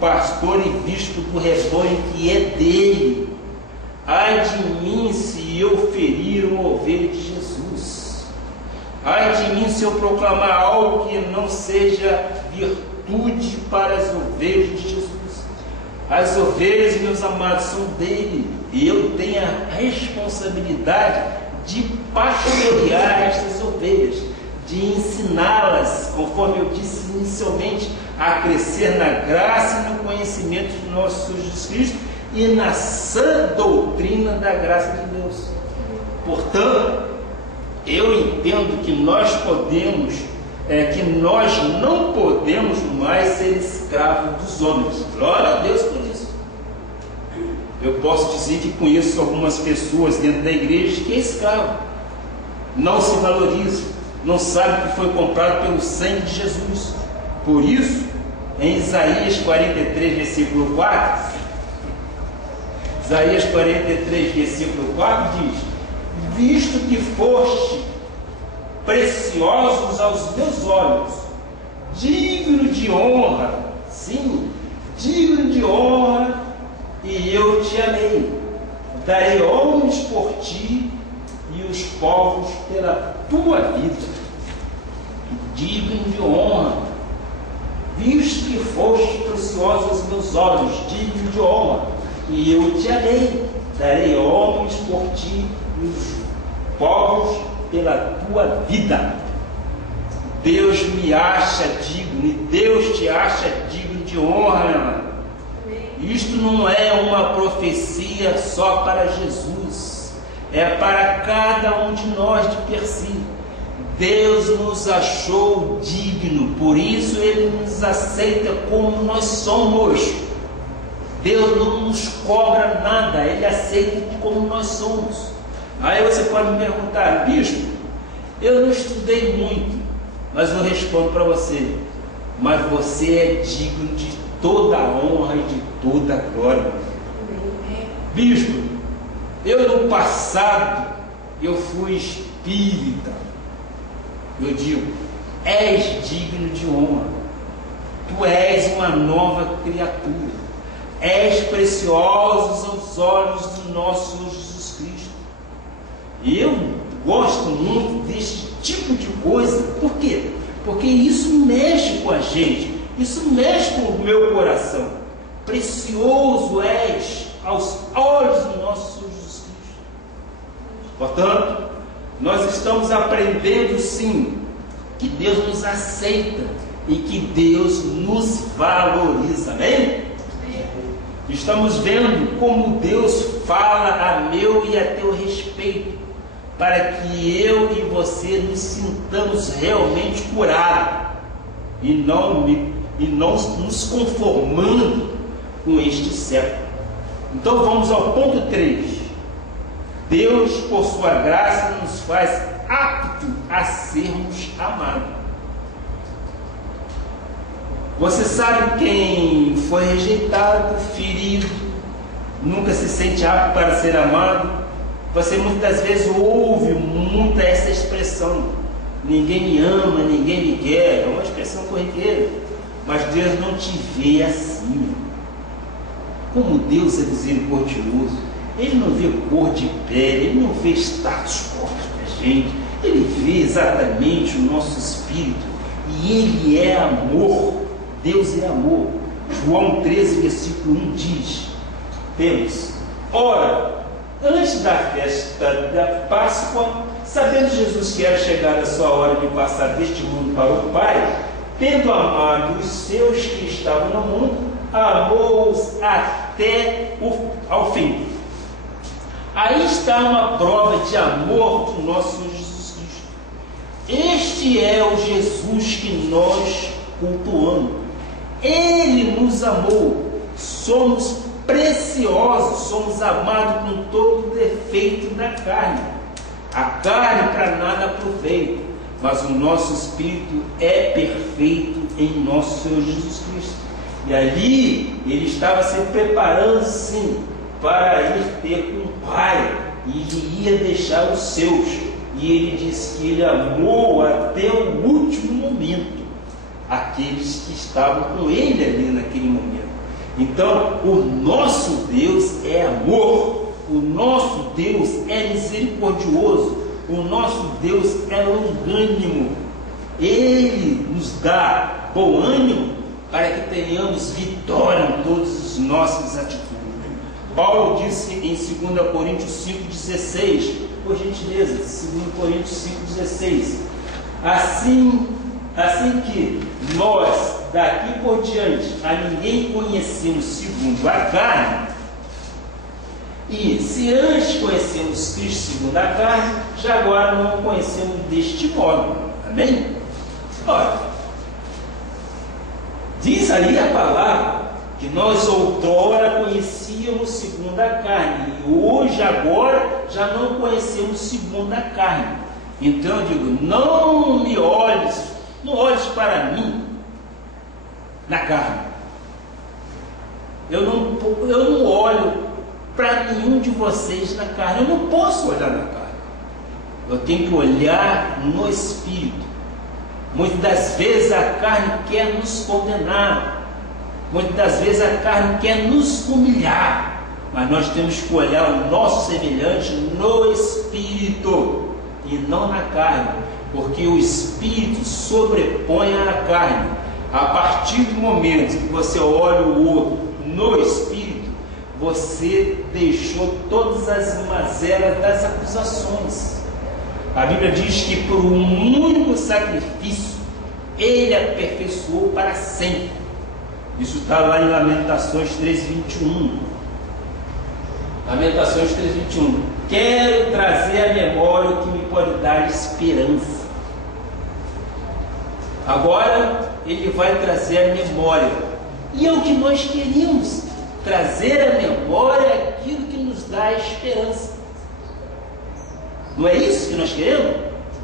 pastor e visto do rebanho que é dele. Ai de mim se eu ferir uma ovelha de Jesus. Ai de mim se eu proclamar algo que não seja virtude para as ovelhas de Jesus. As ovelhas, meus amados, são dele, e eu tenho a responsabilidade de pastorear estas ovelhas, de ensiná-las, conforme eu disse inicialmente, a crescer na graça e no conhecimento de nosso Senhor Jesus Cristo e na sã doutrina da graça de Deus. Portanto, eu entendo que nós não podemos mais ser escravos dos homens. Glória a Deus por isso. Eu posso dizer que conheço algumas pessoas dentro da igreja que é escravo, não se valoriza, não sabe que foi comprado pelo sangue de Jesus. Por isso, em Isaías 43, versículo 4, Isaías 43, versículo 4 diz: visto que foste preciosos aos meus olhos, digno de honra, sim, digno de honra, e eu te amei. Darei homens por ti e os povos pela tua vida. Digno de honra, visto que foste precioso aos meus olhos, digno de honra, e eu te amei. Darei homens por ti e os povos pela tua vida. Deus me acha digno e Deus te acha digno de honra, meu amado. Isto não é uma profecia só para Jesus, é para cada um de nós de per si. Deus nos achou digno, por isso Ele nos aceita como nós somos. Deus não nos cobra nada, Ele aceita como nós somos. Aí você pode me perguntar: bispo, eu não estudei muito, mas eu respondo para você: mas você é digno de toda a honra e de toda a glória. Bispo, eu no passado eu fui espírita. Eu digo: és digno de honra. Tu és uma nova criatura. És precioso aos olhos do nosso Senhor Jesus Cristo. E eu gosto muito deste tipo de coisa. Por quê? Porque isso mexe com a gente. Isso mexe com o meu coração. Precioso és aos olhos do nosso Senhor Jesus Cristo. Portanto, nós estamos aprendendo sim que Deus nos aceita e que Deus nos valoriza. Amém? Estamos vendo como Deus fala a meu e a teu respeito, para que eu e você nos sintamos realmente curados e não nos conformando com este século. Então vamos ao ponto 3. Deus, por sua graça, nos faz apto a sermos amados. Você sabe quem foi rejeitado, ferido, nunca se sente apto para ser amado? Você muitas vezes ouve muito essa expressão: ninguém me ama, ninguém me quer. É uma expressão corriqueira, mas Deus não te vê assim. Como Deus é misericordioso, Ele não vê cor de pele, Ele não vê status quo da gente, Ele vê exatamente o nosso espírito, e Ele é amor. Deus é amor. João 13, versículo 1 diz: ora, antes da festa da Páscoa, sabendo Jesus que era chegada a sua hora de passar deste mundo para o Pai, tendo amado os seus que estavam no mundo, amou-os até ao fim. Aí está uma prova de amor do nosso Senhor Jesus Cristo. Este é o Jesus que nós cultuamos. Ele nos amou. Somos preciosos, somos amados com todo o defeito da carne. A carne para nada aproveita, mas o nosso espírito é perfeito em nosso Senhor Jesus Cristo. E ali Ele estava se preparando sim para ir ter com o Pai, e Ele ia deixar os seus, e Ele disse que Ele amou até o último momento aqueles que estavam com Ele ali naquele momento. Então, o nosso Deus é amor, o nosso Deus é misericordioso, o nosso Deus é longânimo. Ele nos dá bom ânimo para que tenhamos vitória em todas as nossas atitudes. Paulo disse em 2 Coríntios 5,16, por gentileza, 2 Coríntios 5,16, assim que nós, daqui por diante, a ninguém conhecemos segundo a carne, e se antes conhecemos Cristo segundo a carne, já agora não o conhecemos deste modo. Amém? Olha, diz aí a palavra que nós outrora conhecíamos segundo a carne, e hoje, agora, já não conhecemos segundo a carne. Então eu digo, não olhes para mim na carne. Eu não olho para nenhum de vocês na carne. Eu não posso olhar na carne. Eu tenho que olhar no Espírito. Muitas das vezes a carne quer nos condenar. Muitas das vezes a carne quer nos humilhar. Mas nós temos que olhar o nosso semelhante no Espírito e não na carne, porque o Espírito sobrepõe a carne. A partir do momento que você olha o outro no Espírito, você deixou todas as mazelas das acusações. A Bíblia diz que por um único sacrifício Ele aperfeiçoou para sempre. Isso está lá em Lamentações 3:21. Lamentações 3:21. Quero trazer à memória o que me pode dar esperança. Agora ele vai trazer à memória. E é o que nós queríamos, trazer à memória aquilo que nos dá esperança. Não é isso que nós queremos?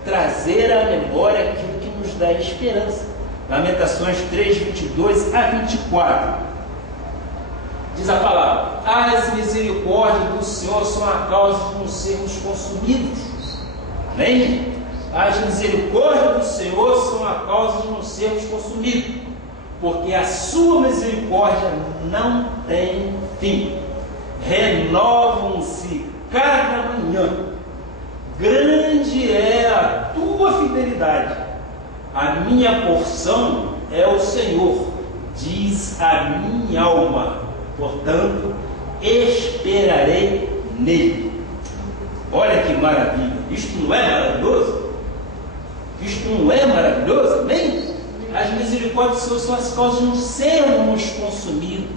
Trazer à memória aquilo que nos dá esperança. Lamentações 3:22-24. Diz a palavra: as misericórdias do Senhor são a causa de não sermos consumidos. Amém? As misericórdias do Senhor são a causa de não sermos consumidos, porque a sua misericórdia não tem fim. Renovam-se cada manhã. Grande é a tua fidelidade. A minha porção é o Senhor, diz a minha alma. Portanto, esperarei nele. Olha que maravilha! Isto não é maravilhoso? Isto não é maravilhoso? Amém? As misericórdias do Senhor são as causas de não sermos consumidos.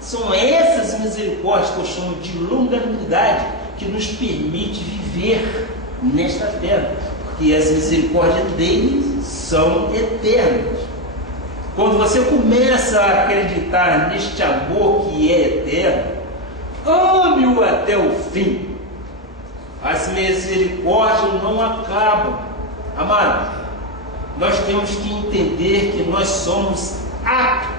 São essas misericórdias que eu chamo de longanimidade que nos permite viver nesta terra, porque as misericórdias dele são eternas. Quando você começa a acreditar neste amor que é eterno, ame-o até o fim. As misericórdias não acabam. Amado, nós temos que entender que nós somos aptos.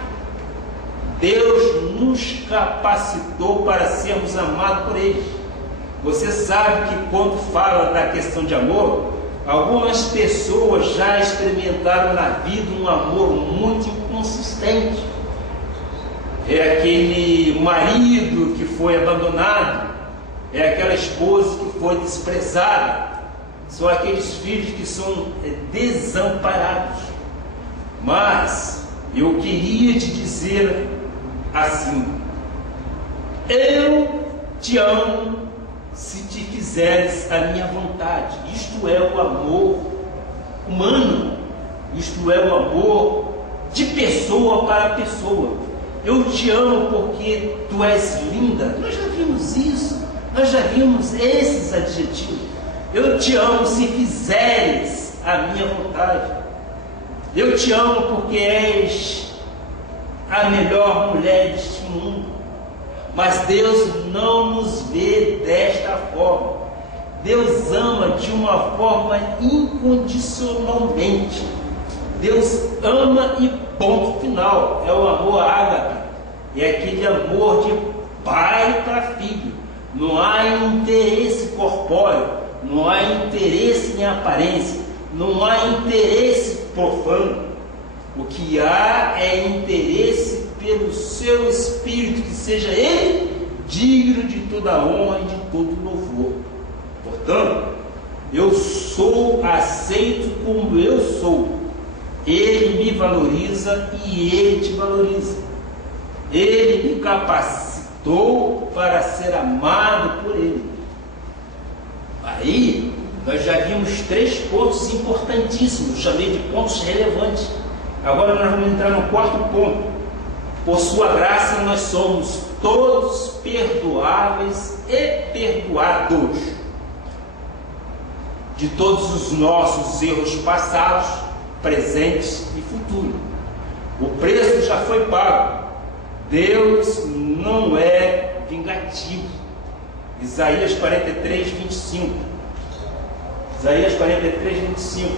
Deus nos capacitou para sermos amados por Ele. Você sabe que quando fala da questão de amor, algumas pessoas já experimentaram na vida um amor muito inconsistente. É aquele marido que foi abandonado, é aquela esposa que foi desprezada, são aqueles filhos que são desamparados. Mas eu queria te dizer assim: eu te amo se te fizeres a minha vontade. Isto é o amor humano, isto é o amor de pessoa para pessoa. Eu te amo porque tu és linda. Nós já vimos isso, nós já vimos esses adjetivos. Eu te amo se fizeres a minha vontade. Eu te amo porque és a melhor mulher deste mundo. Mas Deus não nos vê desta forma. Deus ama de uma forma incondicionalmente. Deus ama e ponto final. É o amor ágape. É aquele amor de pai para filho. Não há interesse corpóreo. Não há interesse em aparência. Não há interesse profano. O que há é interesse pelo seu Espírito, que seja Ele digno de toda honra e de todo louvor. Portanto, eu sou aceito como eu sou. Ele me valoriza e Ele te valoriza. Ele me capacitou para ser amado por Ele. Aí, nós já vimos 3 pontos importantíssimos, chamei de pontos relevantes. Agora nós vamos entrar no 4º ponto. Por sua graça nós somos todos perdoáveis e perdoados de todos os nossos erros passados, presentes e futuros. O preço já foi pago. Deus não é vingativo. Isaías 43, 25. Isaías 43, 25.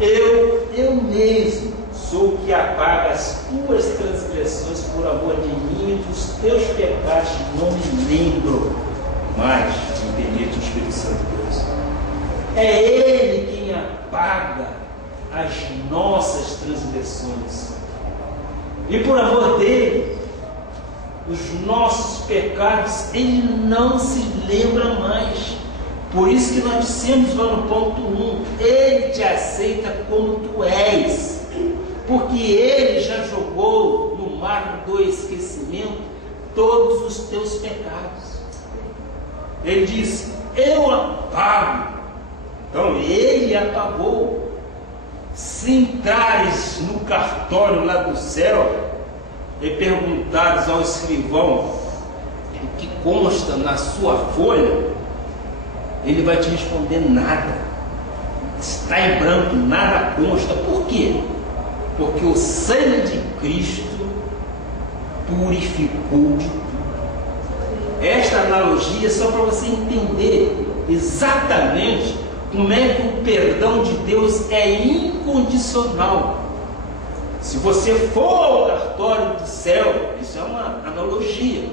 Eu mesmo sou o que apaga as tuas transgressões por amor de mim, e dos teus pecados não me lembro mais. Internet do Espírito Santo de Deus. É Ele quem apaga as nossas transgressões. E por amor dele, os nossos pecados, Ele não se lembra mais. Por isso que nós dissemos lá no ponto 1, Ele te aceita como tu és, porque Ele já jogou no mar do esquecimento todos os teus pecados. Ele diz, eu apago. Então Ele apagou. Se entrares no cartório lá do céu e perguntares ao escrivão o que consta na sua folha, ele vai te responder nada. Está em branco, nada consta. Por quê? Porque o sangue de Cristo purificou de tudo. Esta analogia é só para você entender exatamente como é que o perdão de Deus é incondicional. Se você for ao cartório do céu, isso é uma analogia,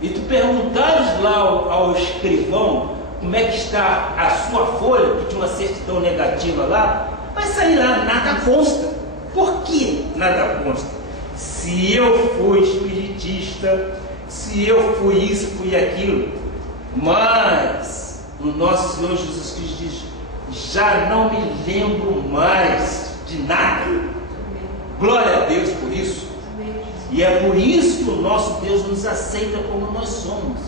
e tu perguntares lá ao escrivão como é que está a sua folha, que tinha uma certidão negativa lá, vai sair lá, nada consta. Por que nada consta? Se eu fui espiritista, se eu fui isso, fui aquilo, mas o nosso Senhor Jesus Cristo diz, já não me lembro mais de nada. Glória a Deus por isso. E é por isso que o nosso Deus nos aceita como nós somos.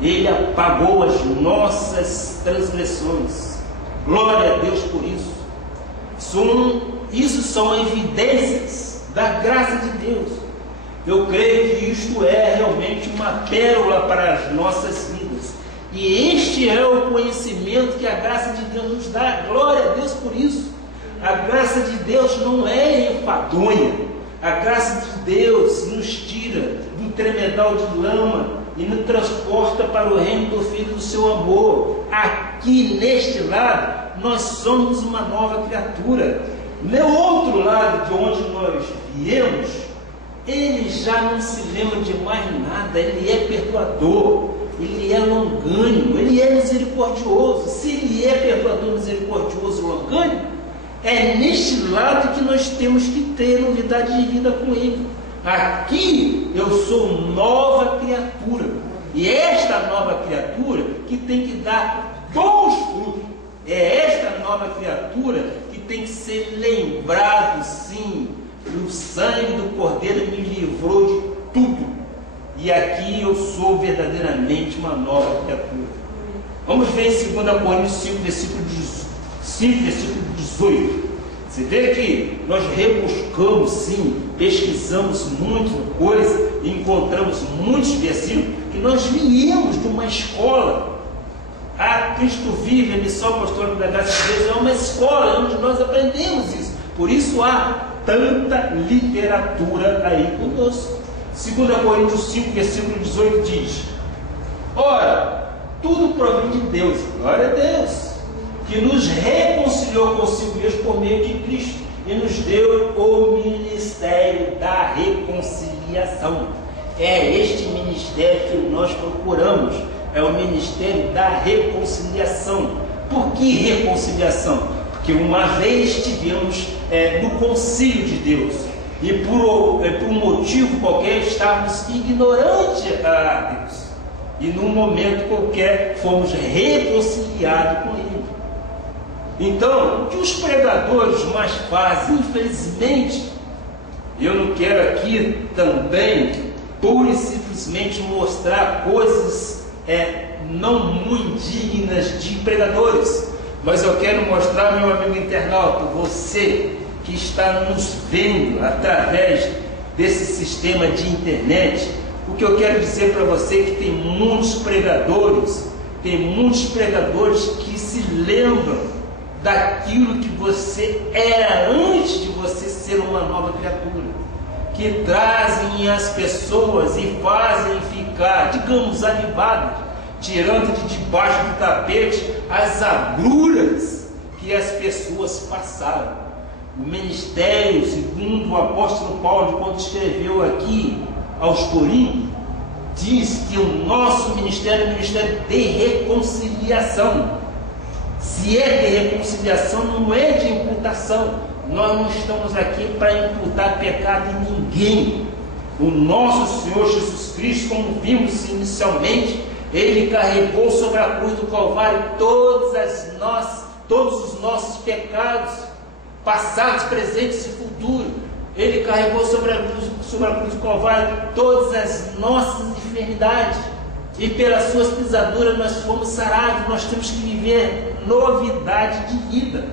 Ele apagou as nossas transgressões. Glória a Deus por isso. Isso são evidências da graça de Deus. Eu creio que isto é realmente uma pérola para as nossas vidas. E este é o conhecimento que a graça de Deus nos dá. Glória a Deus por isso. A graça de Deus não é enfadonha. A graça de Deus nos tira do tremedal de lama e nos transporta para o reino do Filho do seu amor. Aqui neste lado, nós somos uma nova criatura. No outro lado de onde nós viemos, Ele já não se lembra de mais nada. Ele é perdoador, Ele é longânimo, Ele é misericordioso. Se Ele é perdoador, misericordioso e longânimo, é neste lado que nós temos que ter novidade de vida com Ele. Aqui eu sou nova criatura, e esta nova criatura que tem que dar bons frutos. É esta nova criatura que tem que ser lembrado, sim, o sangue do Cordeiro me livrou de tudo, e aqui eu sou verdadeiramente uma nova criatura. Vamos ver em 2 Coríntios 5, versículo 18. Você vê que nós rebuscamos, sim, pesquisamos muita coisa e encontramos muitos versículos que nós viemos de uma escola. A Cristo Vive, a Missão Apostólica da Graça de Deus, é uma escola onde nós aprendemos isso. Por isso há tanta literatura aí conosco. 2 Coríntios 5, versículo 18 diz: ora, tudo provém de Deus, glória a Deus, que nos reconciliou consigo mesmo por meio de Cristo e nos deu o ministério da reconciliação. É este ministério que nós procuramos, é o ministério da reconciliação. Por que reconciliação? Porque uma vez estivemos no concílio de Deus, e por um motivo qualquer estávamos ignorantes a Deus. E num momento qualquer fomos reconciliados com Ele. Então, o que os pregadores mais fazem, infelizmente, eu não quero aqui também pura e simplesmente mostrar coisas não muito dignas de pregadores, mas eu quero mostrar, meu amigo internauta, você que está nos vendo através desse sistema de internet, o que eu quero dizer para você é que tem muitos pregadores que se lembram daquilo que você era antes de você ser uma nova criatura, que trazem as pessoas e fazem ficar, digamos, animadas, tirando de debaixo do tapete as agruras que as pessoas passaram. O ministério, segundo o apóstolo Paulo, quando escreveu aqui aos Coríntios, diz que o nosso ministério é um ministério de reconciliação. Se é de reconciliação, não é de imputação. Nós não estamos aqui para imputar pecado em ninguém. O nosso Senhor Jesus Cristo, como vimos inicialmente, Ele carregou sobre a cruz do Calvário todos os nossos pecados, passados, presentes e futuros. Ele carregou sobre a cruz do Calvário todas as nossas enfermidades. E pelas suas pisaduras nós fomos sarados. Nós temos que viver novidade de vida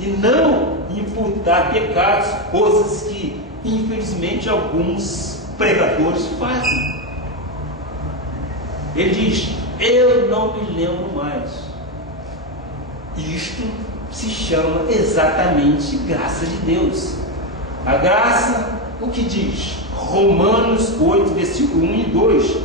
e não imputar pecados, coisas que infelizmente alguns pregadores fazem. Ele diz: eu não me lembro mais. Isto se chama exatamente graça de Deus. A graça, o que diz? Romanos 8, versículo 1 e 2.